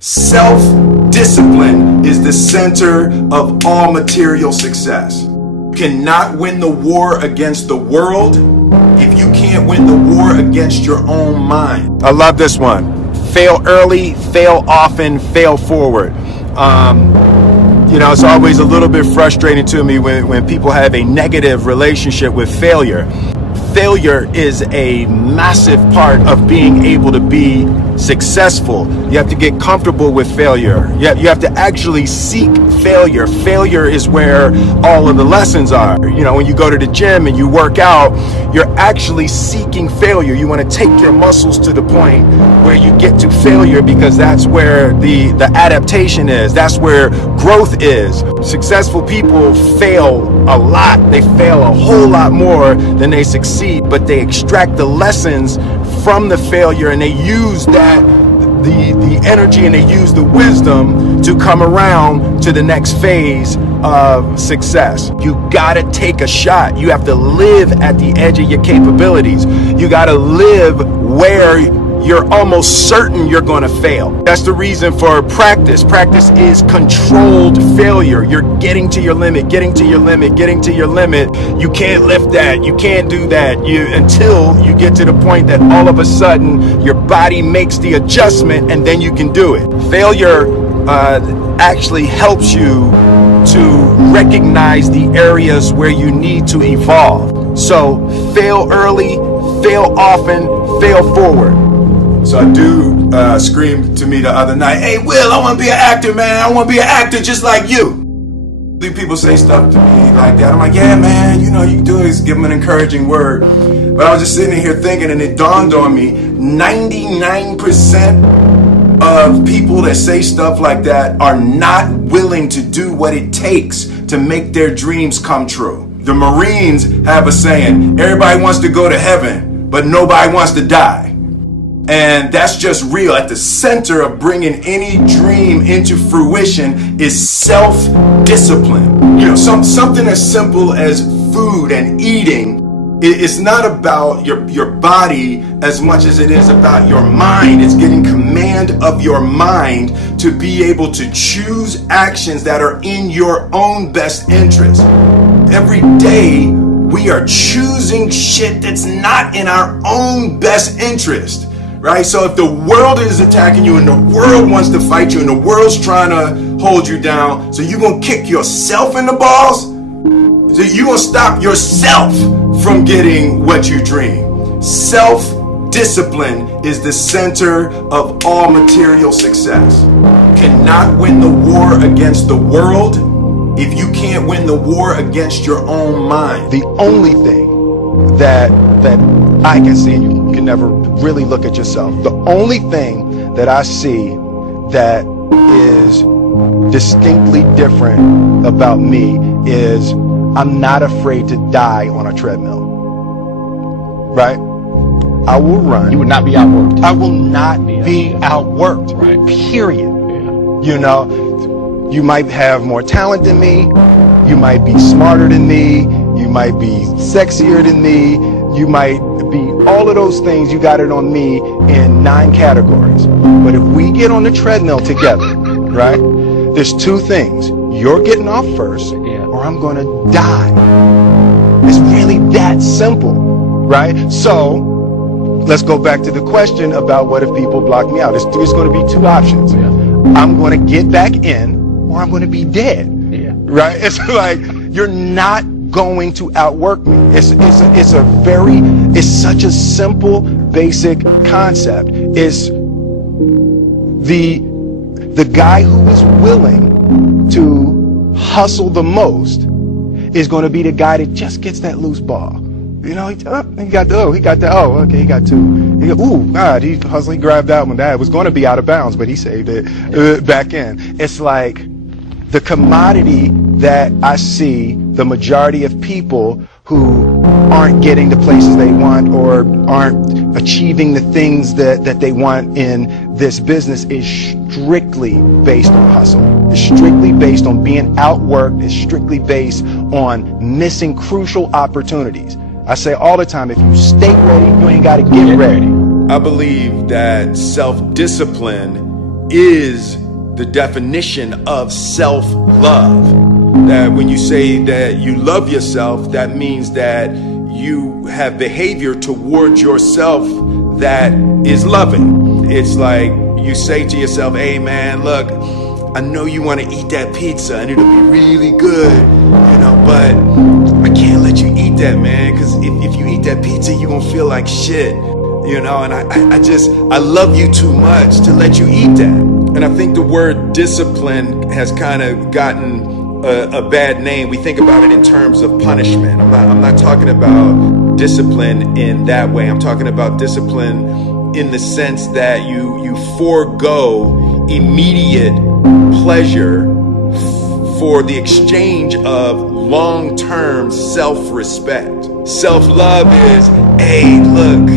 Self-discipline is the center of all material success. You cannot win the war against the world if you can't win the war against your own mind. I love this one. Fail early, fail often, fail forward. It's always a little bit frustrating to me when people have a negative relationship with failure. Failure is a massive part of being able to be successful. You have to get comfortable with failure. You have to actually seek failure. Failure is where all of the lessons are. When you go to the gym and you work out, you're actually seeking failure. You want to take your muscles to the point where you get to failure, because that's where the adaptation is. That's where growth is. Successful people fail a lot. They fail a whole lot more than they succeed, but they extract the lessons from the failure, and they use that the energy, and they use the wisdom to come around to the next phase of success. You gotta take a shot. You have to live at the edge of your capabilities. You gotta live where you're almost certain you're going to fail. That's the reason for practice. Practice is controlled failure. You're getting to your limit, getting to your limit, getting to your limit. You can't lift that. You can't do that. Until you get to the point that all of a sudden your body makes the adjustment, and then you can do it. Failure actually helps you to recognize the areas where you need to evolve. So fail early, fail often, fail forward. So a dude screamed to me the other night, "Hey, Will, I want to be an actor, man. I want to be an actor just like you." People say stuff to me like that. I'm like, "Yeah, man, you can do it." Give them an encouraging word. But I was just sitting here thinking, and it dawned on me, 99% of people that say stuff like that are not willing to do what it takes to make their dreams come true. The Marines have a saying, everybody wants to go to heaven, but nobody wants to die. And that's just real. At the center of bringing any dream into fruition is self-discipline. Something as simple as food and eating. It's not about your body as much as it is about your mind. It's getting command of your mind to be able to choose actions that are in your own best interest. Every day we are choosing shit that's not in our own best interest. Right? So if the world is attacking you, and the world wants to fight you, and the world's trying to hold you down, so you're going to kick yourself in the balls? So you're going to stop yourself from getting what you dream. Self-discipline is the center of all material success. You cannot win the war against the world if you can't win the war against your own mind. The only thing that I can see, and you can never really look at yourself, the only thing that I see that is distinctly different about me is I'm not afraid to die on a treadmill. Right? I will run. You would not be outworked. I will not be outworked. Right. Period. Yeah. You might have more talent than me. You might be smarter than me. You might be sexier than me. You might be all of those things. You got it on me in 9 categories. But if we get on the treadmill together, right, there's 2 things. You're getting off first, or I'm going to die. It's really that simple, right? So let's go back to the question about what if people block me out. There's going to be 2 options. I'm going to get back in, or I'm going to be dead. Right? It's like, you're not going to outwork me. It's such a simple, basic concept. It's the guy who is willing to hustle the most is going to be the guy that just gets that loose ball. He got 2. Okay, he got 2. He hustled, he grabbed that one. That was going to be out of bounds, but he saved it back in. It's like the commodity that I see the majority of people who aren't getting the places they want, or aren't achieving the things that they want in this business, is strictly based on hustle. It's strictly based on being outworked. It's strictly based on missing crucial opportunities. I say all the time, if you stay ready, you ain't got to get ready. I believe that self-discipline is the definition of self-love. That when you say that you love yourself, that means that you have behavior towards yourself that is loving. It's like you say to yourself, hey man, look, I know you want to eat that pizza and it'll be really good, but I can't let you eat that, man, because if you eat that pizza, you're going to feel like shit, and I love you too much to let you eat that. And I think the word discipline has kind of gotten a bad name. We think about it in terms of punishment. I'm not talking about discipline in that way. I'm talking about discipline in the sense that you forego immediate pleasure for the exchange of long-term self-respect. Self-love is, hey, look,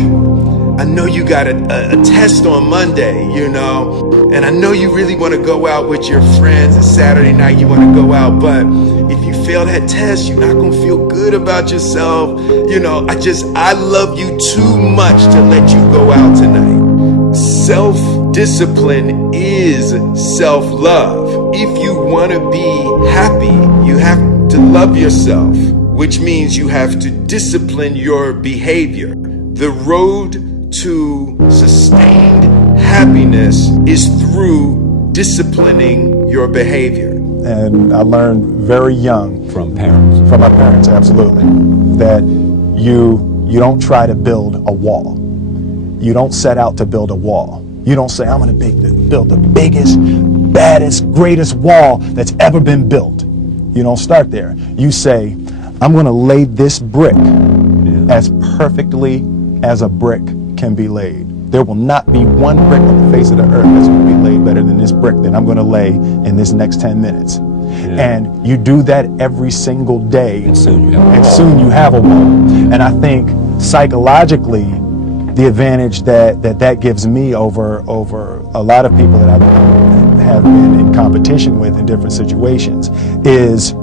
I know you got a test on Monday, and I know you really want to go out with your friends, and Saturday night you want to go out, but if you fail that test, you're not going to feel good about yourself. I love you too much to let you go out tonight. Self-discipline is self-love. If you want to be happy, you have to love yourself, which means you have to discipline your behavior. The road to sustained happiness is through disciplining your behavior. And I learned very young from parents. From my parents, absolutely, that you don't try to build a wall. You don't set out to build a wall. You don't say, I'm going to build the biggest, baddest, greatest wall that's ever been built. You don't start there. You say, I'm going to lay this brick as perfectly as a brick can be laid. There will not be one brick on the face of the earth that's going to be laid better than this brick that I'm going to lay in this next 10 minutes. And you do that every single day, and soon you have a wall. And I think psychologically, the advantage that gives me over a lot of people that I have been in competition with in different situations is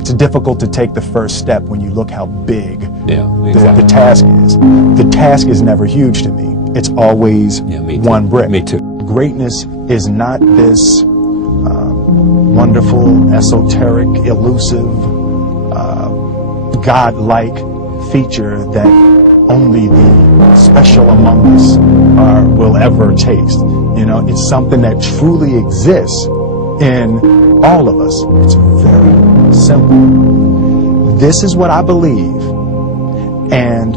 it's difficult to take the first step when you look how big the task is. The task is never huge to me. It's always one brick. Me too. Greatness is not this wonderful, esoteric, elusive, God-like feature that only the special among us will ever taste. It's something that truly exists in all of us. It's very simple. This is what I believe, and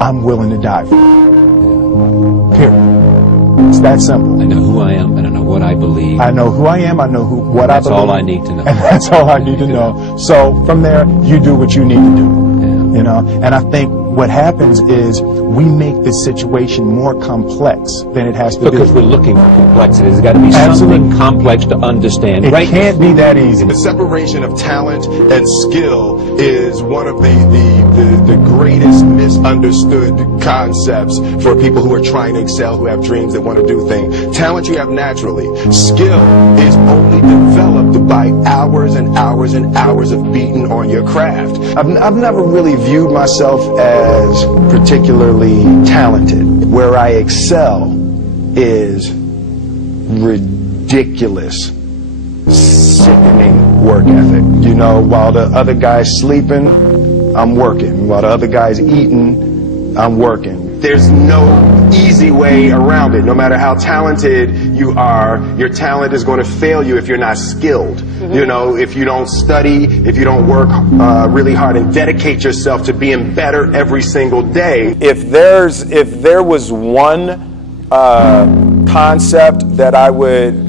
I'm willing to die for it. Period. It's that simple. I know who I am and I know what I believe. I know who I am, I know what I believe. That's all I need to know. And that's all I need to know. So from there, you do what you need to do. And I think what happens is we make this situation more complex than it has to be. Because we're looking for complexity. There's got to be something complex to understand. It can't be that easy. The separation of talent and skill is one of the greatest misunderstood concepts for people who are trying to excel, who have dreams that want to do things. Talent you have naturally. Skill is only developed by hours and hours and hours of beating on your craft. I've never really viewed myself as particularly talented. Where I excel is ridiculous, sickening work ethic. While the other guy's sleeping, I'm working. While the other guy's eating, I'm working. There's no easy way around it. No matter how talented you are, your talent is going to fail you if you're not skilled. If you don't study, if you don't work really hard and dedicate yourself to being better every single day. If there was one concept that I would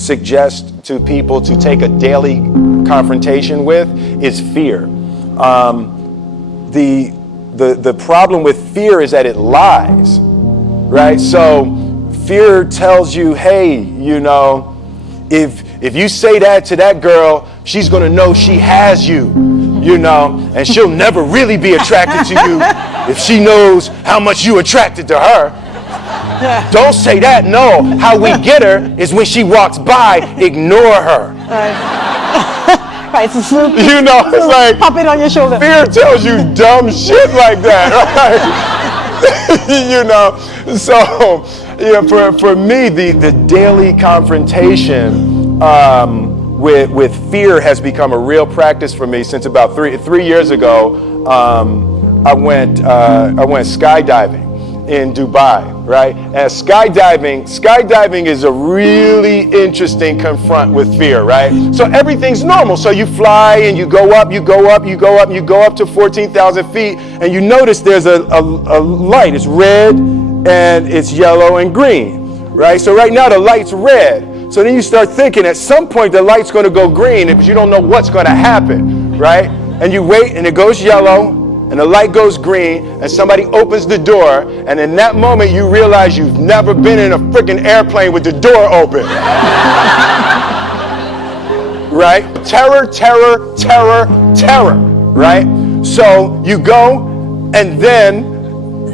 suggest to people to take a daily confrontation with, is fear. The problem with fear is that it lies, right? So fear tells you, hey, if you say that to that girl, she's gonna know she has you, and she'll never really be attracted to you if she knows how much you attracted to her. Don't say that. No, how we get her is when she walks by, ignore her. Right, so it's like pop it on your shoulder. Fear tells you dumb shit like that, right? So For me, the daily confrontation with fear has become a real practice for me since about three years ago. I went skydiving in Dubai, right? And skydiving is a really interesting confront with fear, right? So everything's normal. So you fly and you go up to 14,000 feet, and you notice there's a light. It's red and it's yellow and green, right? So right now the light's red. So then you start thinking at some point the light's going to go green, because you don't know what's going to happen, right? And you wait and it goes yellow, and the light goes green, and somebody opens the door, and in that moment you realize you've never been in a freaking airplane with the door open. Right? Terror, right? So you go, and then,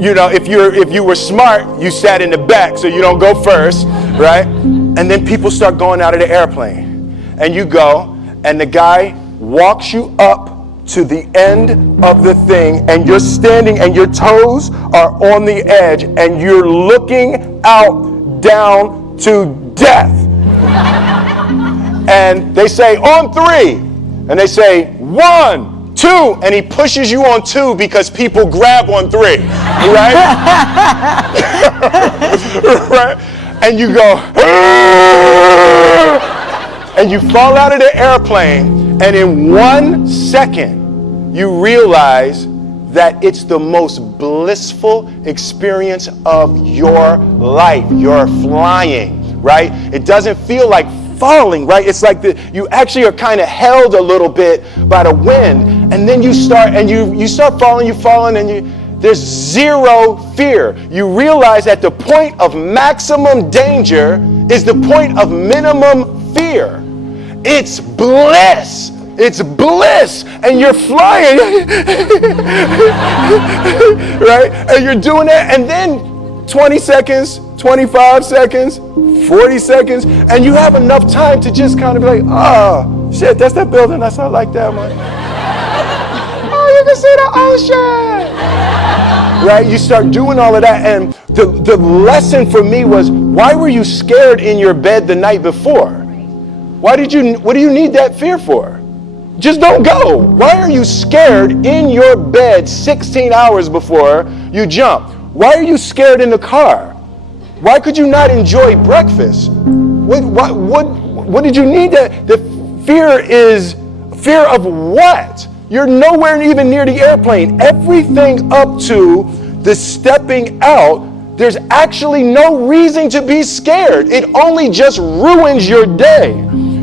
if you were smart, you sat in the back so you don't go first, right? And then people start going out of the airplane, and you go, and the guy walks you up to the end of the thing, and you're standing and your toes are on the edge, and you're looking out down to death. And they say, on 3, and they say 1, 2, and he pushes you on 2 because people grab on 3, right? Right? And you go, and you fall out of the airplane. And in 1 second, you realize that it's the most blissful experience of your life. You're flying, right? It doesn't feel like falling, right? It's like you actually are kind of held a little bit by the wind, and then you start falling, and there's zero fear. You realize that the point of maximum danger is the point of minimum fear. It's bliss. It's bliss. And you're flying. Right? And you're doing that. And then 20 seconds, 25 seconds, 40 seconds. And you have enough time to just kind of be like, oh, shit, that's that building. That's not like that one. Oh, you can see the ocean. Right? You start doing all of that. And the lesson for me was, why were you scared in your bed the night before? What do you need that fear for? Just don't go. Why are you scared in your bed 16 hours before you jump? Why are you scared in the car? Why could you not enjoy breakfast? What did you need that? The fear is fear of what? You're nowhere even near the airplane. Everything up to the stepping out, there's actually no reason to be scared. It only just ruins your day.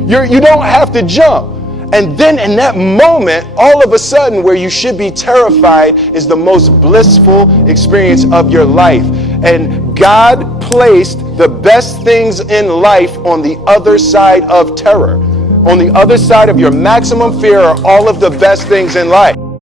You don't have to jump. And then in that moment, all of a sudden, where you should be terrified is the most blissful experience of your life. And God placed the best things in life on the other side of terror. On the other side of your maximum fear are all of the best things in life.